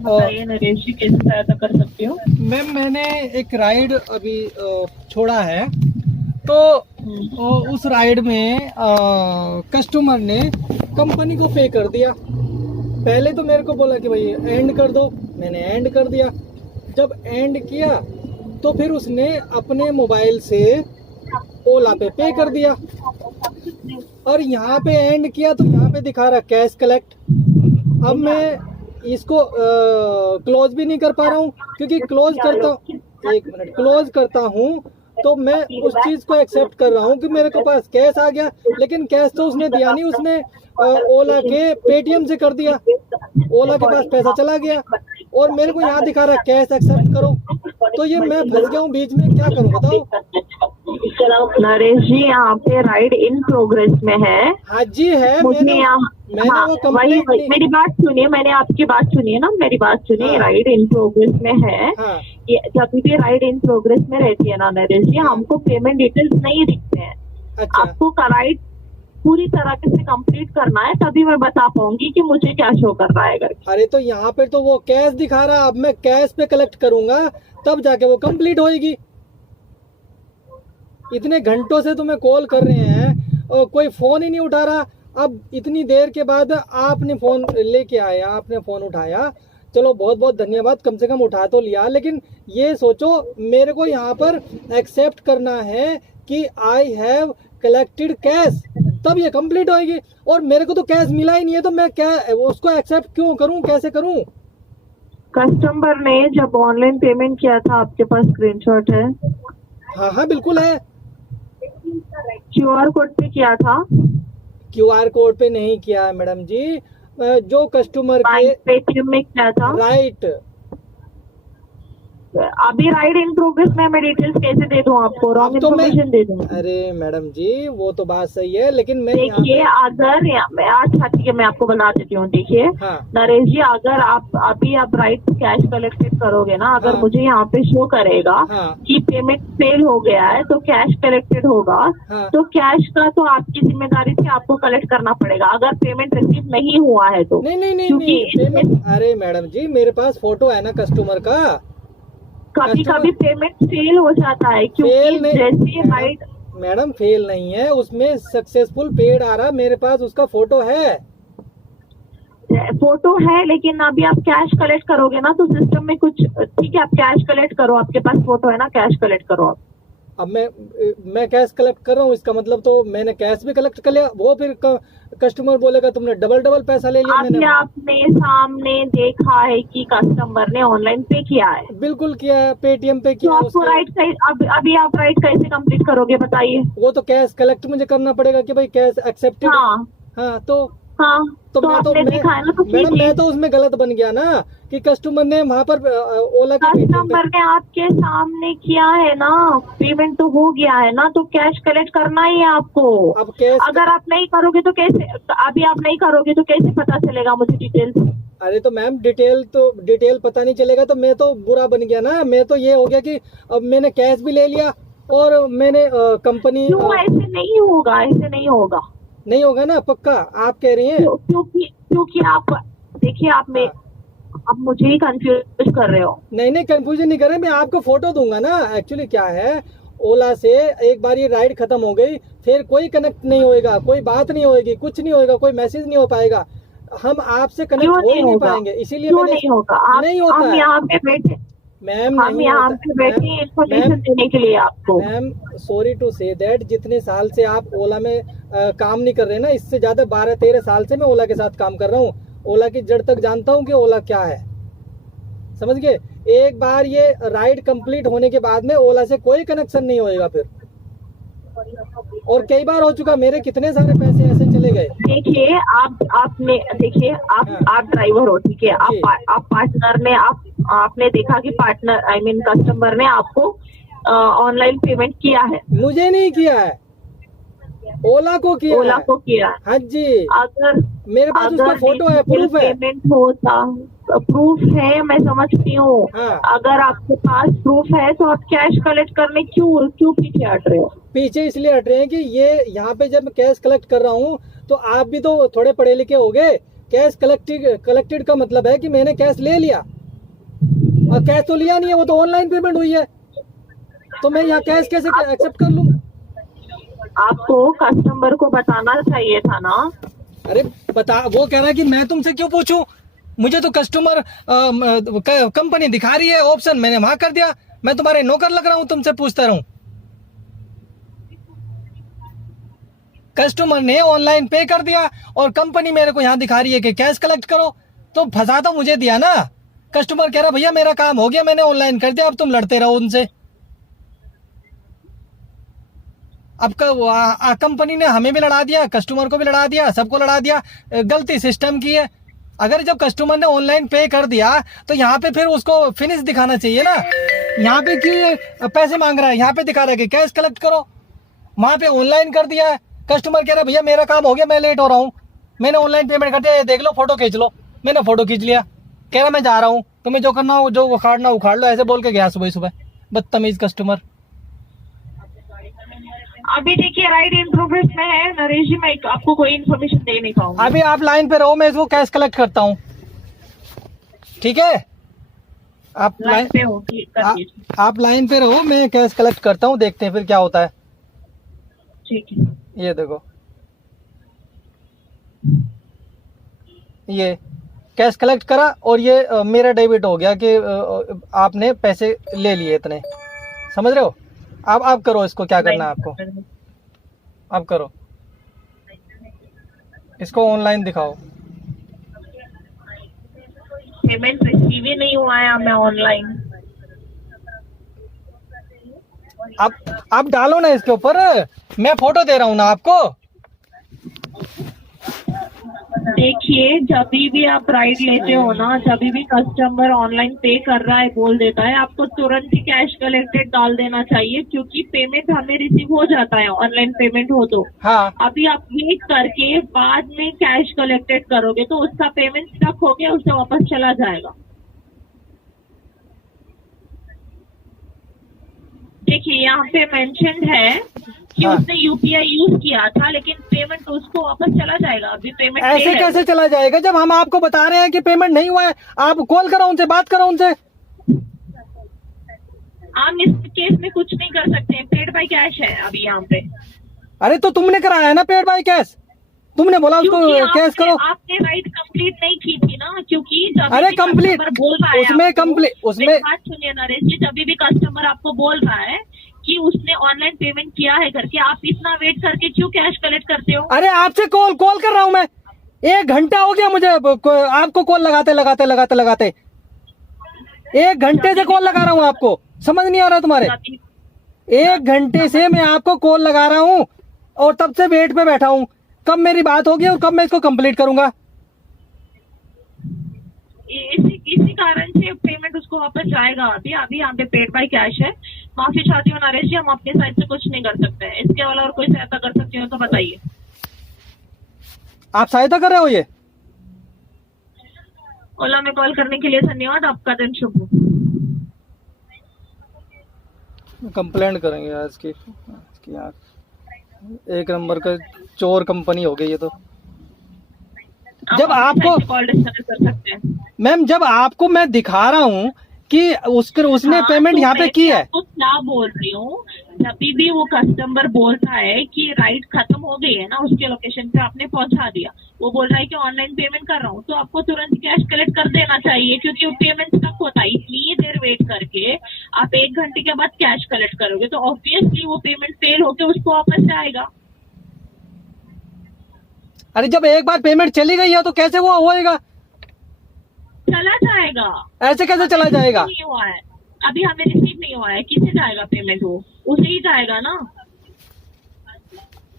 बताइए नरेश जी, कैसे सहायता कर सकती हूँ? मैम मैंने एक राइड अभी छोड़ा है, तो उस राइड में कस्टमर ने कंपनी को पे कर दिया। पहले तो मेरे को बोला कि भाई एंड कर दो, मैंने एंड कर दिया। जब एंड किया तो फिर उसने अपने मोबाइल से ओला पे कर दिया, और यहाँ पे एंड किया तो यहाँ पे दिखा रहा कैश कलेक्ट। अब मैं इसको क्लोज भी नहीं कर पा रहा हूँ, क्योंकि क्लोज करता हूँ तो मैं उस चीज को एक्सेप्ट कर रहा हूँ कि मेरे को पास कैश आ गया, लेकिन कैश तो उसने दिया नहीं, उसने ओला के पेटीएम से कर दिया। ओला के पास पैसा चला गया और मेरे को यहाँ दिखा रहा है कैश एक्सेप्ट करो। तो ये मैं फंस गया हूँ बीच में, क्या करूँ बताओ? नरेश जी, यहाँ पे राइड इन प्रोग्रेस में है। हाँ जी है, मुझे यहाँ मैंने वो कंप्लीट मेरी बात सुनिए, मैंने आपकी बात सुनिए ना, मेरी बात सुनिए। हाँ। राइड इन प्रोग्रेस में है। हाँ। ये जब भी राइड इन प्रोग्रेस में रहती है ना नरेश जी, हमको पेमेंट डिटेल्स नहीं दिखते हैं। अच्छा। आपको राइड पूरी तरह से कंप्लीट करना है, तभी मैं बता पाऊंगी कि मुझे क्या शो कर रहा है करके। अरे तो यहाँ पे तो वो कैश दिखा रहा, अब मैं कैश पे कलेक्ट करूंगा तब जाके वो कंप्लीट होएगी। इतने घंटों से तुम्हें कॉल कर रहे हैं और कोई फोन ही नहीं उठा रहा। अब इतनी देर के बाद आपने फोन लेके आया, आपने फोन उठाया, चलो बहुत बहुत धन्यवाद, कम से कम उठा तो लिया। लेकिन ये सोचो मेरे को यहाँ पर एक्सेप्ट करना है कि आई हैव कलेक्टेड कैश, तब ये कंप्लीट होएगी। और मेरे को तो कैश मिला ही नहीं है, तो मैं क्या उसको एक्सेप्ट क्यों करूं, कैसे करूं? कस्टमर ने जब ऑनलाइन पेमेंट किया था, आपके पास स्क्रीनशॉट है? हाँ हाँ बिल्कुल है। क्यूआर कोड पे किया था? क्यूआर कोड पे नहीं किया है मैडम जी, जो कस्टमर के पेटीएम में किया था। राइट। अभी राइड इन प्रोग्रेस में मैं डिटेल्स कैसे दे दूं आपको, रॉन्ग इन्फॉर्मेशन दे दूं? अरे मैडम जी वो तो बात सही है, लेकिन मैं देखिए अगर अच्छा ठीक है, मैं आपको बता देती हूँ। देखिए हाँ। नरेश जी, अगर आप राइट कैश कलेक्टेड करोगे ना, अगर हाँ। मुझे यहाँ पे शो करेगा हाँ। कि पेमेंट फेल हो गया है तो कैश कलेक्टेड होगा। हाँ। तो कैश का तो आपकी जिम्मेदारी थी, आपको कलेक्ट करना पड़ेगा अगर पेमेंट रिसीव नहीं हुआ है तो। नहीं पेमेंट, अरे मैडम जी मेरे पास फोटो है ना कस्टमर का। कभी कभी पेमेंट फेल हो जाता है, क्योंकि जैसे राइट मैडम फेल नहीं है, उसमें सक्सेसफुल पेड आ रहा, मेरे पास उसका फोटो है। फोटो है, लेकिन अभी आप कैश कलेक्ट करोगे ना तो सिस्टम में कुछ, ठीक है आप कैश कलेक्ट करो, आपके पास फोटो है ना, कैश कलेक्ट करो आप। अब मैं कैश कलेक्ट कर रहा हूँ, इसका मतलब तो मैंने कैश भी कलेक्ट कर लिया। वो फिर कस्टमर बोलेगा तुमने डबल पैसा ले लिया। मैंने आपने सामने देखा है कि कस्टमर ने ऑनलाइन पे किया है? बिल्कुल किया है, पेटीएम पे किया। तो आपको अभी आप राइट कैसे कंप्लीट करोगे बताइए? वो तो कैश कलेक्ट मुझे करना पड़ेगा कि भाई कैश एक्सेप्टेड। हाँ तो देखा है ना, तो मैडम मैं तो उसमें गलत बन गया ना कि कस्टमर ने वहाँ पर ओला के कस्टमर ने आपके सामने किया है ना, पेमेंट तो हो गया है ना, तो कैश कलेक्ट करना ही है आपको। अब कैश अगर आप नहीं करोगे तो कैसे, अभी आप नहीं करोगे तो कैसे पता चलेगा मुझे डिटेल्स? अरे तो मैम डिटेल पता नहीं चलेगा तो मैं तो बुरा बन गया ना। मैं तो ये हो गया कि अब मैंने कैश भी ले लिया और मैंने कंपनी। ऐसे नहीं होगा, ऐसे नहीं होगा। नहीं होगा ना, पक्का आप कह रही हैं? क्योंकि आप देखिए, आप मुझे ही कंफ्यूज कर रहे हो। नहीं कंफ्यूजन नहीं कर रहे, मैं आपको फोटो दूंगा ना। एक्चुअली क्या है, ओला से एक बार ये राइड खत्म हो गई फिर कोई कनेक्ट नहीं होएगा, कोई बात नहीं होएगी, कुछ नहीं होएगा, कोई मैसेज नहीं हो पाएगा, हम आपसे कनेक्ट हो ही नहीं पाएंगे। इसीलिए मैंने नहीं होगा, नहीं होता हम यहाँ पे बैठे मैम, हम यहाँ पे बैठे इन्फॉर्मेशन देने के लिए आपको। Ma'am sorry to say that, जितने साल से आप ओला में काम नहीं कर रहे ना, इससे ज्यादा 12-13 साल से मैं ओला के साथ काम कर रहा हूँ। ओला की जड़ तक जानता हूँ कि ओला क्या है, समझ गए? एक बार ये राइड कंप्लीट होने के बाद में ओला से कोई कनेक्शन नहीं होएगा फिर। और कई बार हो चुका, मेरे कितने सारे पैसे ऐसे चले गए। देखिए आपने देखिए आप ड्राइवर हो, ठीक है, आप पार्टनर ने आपने देखा कि पार्टनर कस्टमर ने आपको ऑनलाइन पेमेंट किया है। मुझे नहीं किया है, ओला को किया। हाँ जी, अगर मेरे पास उसका फोटो है, प्रूफ है। पेमेंट होता, प्रूफ है, मैं समझती हूँ। हाँ। अगर आपके पास प्रूफ है तो आप कैश कलेक्ट करने क्यों पीछे हट रहे हो? पीछे इसलिए हट रहे हैं कि ये यहाँ पे जब मैं कैश कलेक्ट कर रहा हूँ तो आप भी तो थोड़े पढ़े लिखे होंगे, कैश कलेक्टेड का मतलब है कि मैंने कैश ले लिया, और कैश तो लिया नहीं है, वो तो ऑनलाइन पेमेंट हुई है, तो मैं यहाँ कैश कैसे एक्सेप्ट कर लूँ? आपको कस्टमर को बताना चाहिए था ना। अरे बता, वो कह रहा है कि मैं तुमसे क्यों पूछूं, मुझे तो कस्टमर कंपनी दिखा रही है ऑप्शन, मैंने वहां कर दिया, मैं तुम्हारे नौकर लग रहा हूं तुमसे पूछता रहूं। कस्टमर ने ऑनलाइन पे कर दिया और कंपनी मेरे को यहाँ दिखा रही है कि कैश कलेक्ट करो, तो फंसा तो मुझे दिया ना। कस्टमर कह रहा भैया मेरा काम हो गया, मैंने ऑनलाइन कर दिया, अब तुम लड़ते रहो उनसे। अब कंपनी ने हमें भी लड़ा दिया, कस्टमर को भी लड़ा दिया, सबको लड़ा दिया। गलती सिस्टम की है। अगर जब कस्टमर ने ऑनलाइन पे कर दिया तो यहाँ पे फिर उसको फिनिश दिखाना चाहिए ना। यहाँ पे कि पैसे मांग रहा है, यहाँ पे दिखा रहा है कि कैश कलेक्ट करो, वहां पे ऑनलाइन कर दिया है। कस्टमर कह रहा है भैया मेरा काम हो गया, मैं लेट हो रहा हूँ, मैंने ऑनलाइन पेमेंट कर दिया, ये देख लो, फोटो खींच लो। मैंने फोटो खींच लिया, कह रहा मैं जा रहा हूँ, तुम्हें जो करना हो, जो उखाड़ना उखाड़ लो, ऐसे बोल के गया सुबह सुबह। बदतमीज कस्टमर। अभी देखिए राइड इन प्रोग्रेस में है नरेश जी, मैं आपको कोई इन्फॉर्मेशन दे नहीं पाऊंगी। अभी आप लाइन पे रहो, मैं इसको कैश कलेक्ट करता हूँ, ठीक है? आप लाइन पे हो, कर दीजिए। आप लाइन पे रहो, मैं कैश कलेक्ट करता हूँ, देखते हैं फिर क्या होता है। ठीक है। ये देखो, ये कैश कलेक्ट करा और ये मेरा डेबिट हो गया कि आपने पैसे ले लिए इतने, समझ रहे हो? अब आप करो इसको, क्या करना है आपको, अब करो इसको, ऑनलाइन दिखाओ। पेमेंट रिसीव ही नहीं हुआ है मैं ऑनलाइन। आप डालो ना इसके ऊपर, मैं फोटो दे रहा हूँ ना आपको। देखिए जब भी आप राइड लेते हो ना, जब भी कस्टमर ऑनलाइन पे कर रहा है बोल देता है, आपको तुरंत ही कैश कलेक्टेड डाल देना चाहिए, क्योंकि पेमेंट हमें रिसीव हो जाता है ऑनलाइन पेमेंट हो तो। हाँ, अभी आप वेट करके बाद में कैश कलेक्टेड करोगे तो उसका पेमेंट स्टक हो गया, उससे वापस चला जाएगा। देखिए यहाँ पे मेंशन है कि हाँ। उसने यूपीआई यूज किया था, लेकिन पेमेंट उसको वापस चला जाएगा। अभी पेमेंट ऐसे कैसे चला जाएगा जब हम आपको बता रहे हैं कि पेमेंट नहीं हुआ है? आप कॉल करो उनसे, बात करो उनसे। हम इस केस में कुछ नहीं कर सकते हैं, पेड बाय कैश है अभी यहाँ पे। अरे तो तुमने कराया है ना पेड बाय कैश, तुमने बोला उसको कैश करो। आपने राइड कंप्लीट नहीं की थी ना, क्योंकि जब अरे भी कंप्लीट, कस्टमर बोल रहा है उसमें कंप्लीट, उसमें बात सुनिए नरेश जी, जब भी कस्टमर आपको बोल रहा है कि उसने ऑनलाइन पेमेंट किया है करके, आप इतना वेट करके क्यों कैश कलेक्ट करते हो? अरे आपसे कॉल कर रहा हूँ मैं, 1 घंटा हो गया मुझे आपको कॉल लगाते 1 घंटे से कॉल लगा रहा हूँ आपको, समझ नहीं आ रहा तुम्हारे? 1 घंटे से मैं आपको कॉल लगा रहा हूँ और तब से वेट पे बैठा हूँ। कब मेरी बात होगी और कब मैं इसको कंप्लीट करूंगा? इसी कारण से पेमेंट उसको वापस जाएगा। अभी यहाँ पे पेड बाय कैश है। माफी चाहती हूँ नरेश जी, हम अपने साइड से कुछ नहीं कर सकते हैं। इसके अलावा और कोई सहायता कर सकती हो तो बताइए। आप सहायता कर रहे हो? ये ओला में कॉल करने के लिए धन्यवाद, आपका दिन शुभ हो। कंप्लेंट करेंगे आज की यार, 1 नंबर का चोर कंपनी हो गई ये तो। जब आपको कॉल डिस्कनेक्ट कर सकते हैं मैम, जब आपको मैं दिखा रहा हूँ कि उसने पेमेंट यहाँ पे की है। तो क्या बोल रही हूँ, जब भी वो कस्टमर बोलता है कि राइड खत्म हो गई है ना, उसके लोकेशन पे आपने पहुंचा दिया, वो बोल रहा है कि ऑनलाइन पेमेंट कर रहा हूँ, तो आपको तुरंत कैश कलेक्ट कर देना चाहिए, क्योंकि वो पेमेंट स्टक होता है। इतनी देर वेट करके आप 1 घंटे के बाद कैश कलेक्ट करोगे तो ऑब्वियसली वो पेमेंट फेल होकर उसको वापस जाएगा। अरे जब एक बार पेमेंट चली गई है तो कैसे वो होएगा? चला जाएगा। ऐसे कैसे चला जाएगा? नहीं हुआ है अभी, हमें रिसीव नहीं हुआ है। किसे जाएगा पेमेंट? वो उसे ही जाएगा ना।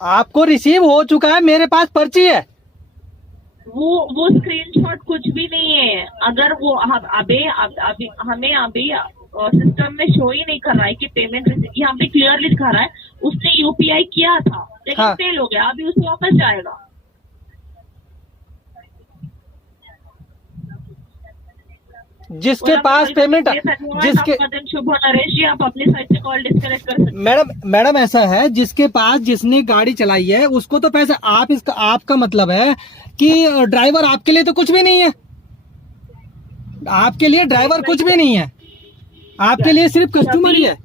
आपको रिसीव हो चुका है, मेरे पास पर्ची है। वो स्क्रीनशॉट कुछ भी नहीं है। अगर वो अभी हमें अभी सिस्टम में शो ही नहीं कर रहा है कि पेमेंट यहाँ पे क्लियरली दिखा रहा है उसने यूपीआई किया था, लेकिन फेल हो गया, अभी उसे वापस जाएगा। जिसके बोला, पास मैं पेमेंट कल करूंगा, जिसके आपका दिन शुभ हो नरेश जी, आप अपनी साइड से कॉल डिस्कनेक्ट कर सकते मैडम ऐसा है, जिसके पास जिसने गाड़ी चलाई है उसको तो पैसे आप, इसका आपका मतलब है कि ड्राइवर आपके लिए तो कुछ भी नहीं है, आपके लिए ड्राइवर कुछ भी नहीं है, आपके लिए सिर्फ कस्टमर ही है।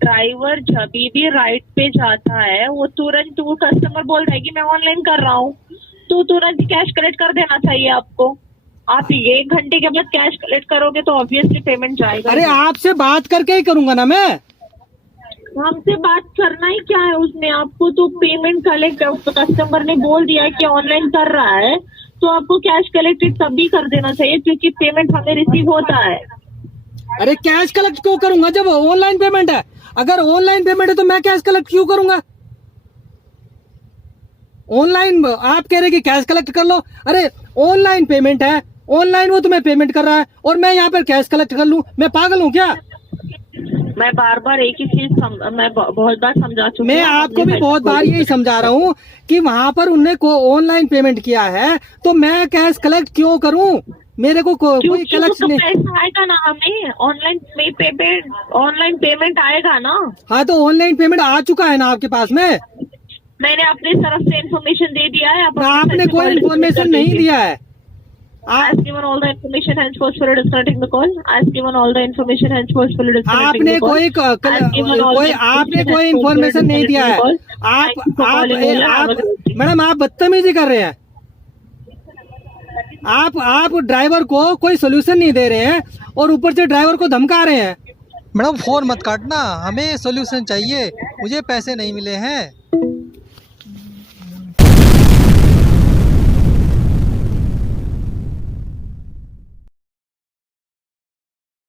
ड्राइवर जब भी राइट पे जाता है वो तुरंत, वो कस्टमर बोल रहा है कि मैं ऑनलाइन कर रहा हूँ, तो तुरंत कैश कलेक्ट कर देना चाहिए आपको। आप 1 घंटे के बाद कैश कलेक्ट करोगे तो ऑब्वियसली पेमेंट जाएगा। अरे आपसे बात करके ही करूंगा ना मैं। हमसे बात करना ही क्या है उसमें, आपको तो पेमेंट कलेक्ट, कस्टमर ने बोल दिया कि ऑनलाइन कर रहा है तो आपको कैश कलेक्ट तभी कर देना चाहिए, क्योंकि पेमेंट हमें रिसीव होता है। अरे कैश कलेक्ट क्यों करूंगा जब ऑनलाइन पेमेंट है? अगर ऑनलाइन पेमेंट है तो मैं कैश कलेक्ट क्यों करूंगा? ऑनलाइन आप कह रहे कि कैश कलेक्ट कर लो, अरे ऑनलाइन पेमेंट है, ऑनलाइन वो तुम्हें पेमेंट कर रहा है और मैं यहाँ पर कैश कलेक्ट कर लूं, मैं पागल हूँ क्या? मैं बार बार एक ही चीज मैं बहुत बार समझा चुकी हूँ। मैं आपको भी बहुत बार यही समझा रहा हूँ कि वहां पर उनने को ऑनलाइन पेमेंट किया है तो मैं कैश कलेक्ट क्यों करूं? मेरे को कोई कलेक्ट नहीं। पैसा आएगा ना हमें, ऑनलाइन पेमेंट आएगा ना। हाँ तो ऑनलाइन पेमेंट आ चुका है ना आपके पास में? मैंने अपनी तरफ से इन्फॉर्मेशन दे दिया है। आपने कोई इन्फॉर्मेशन नहीं दिया है। I've given all the information henceforth for starting the call. I've given all the information henceforth for starting the call. आपने कोई इन्फॉर्मेशन नहीं दिया है। आप मैडम आप बदतमीजी कर रहे हैं। आप ड्राइवर को कोई सोल्यूशन नहीं दे रहे हैं और ऊपर से ड्राइवर को धमका रहे हैं। मैडम फोन मत काटना, हमें सोल्यूशन चाहिए, मुझे पैसे नहीं मिले हैं।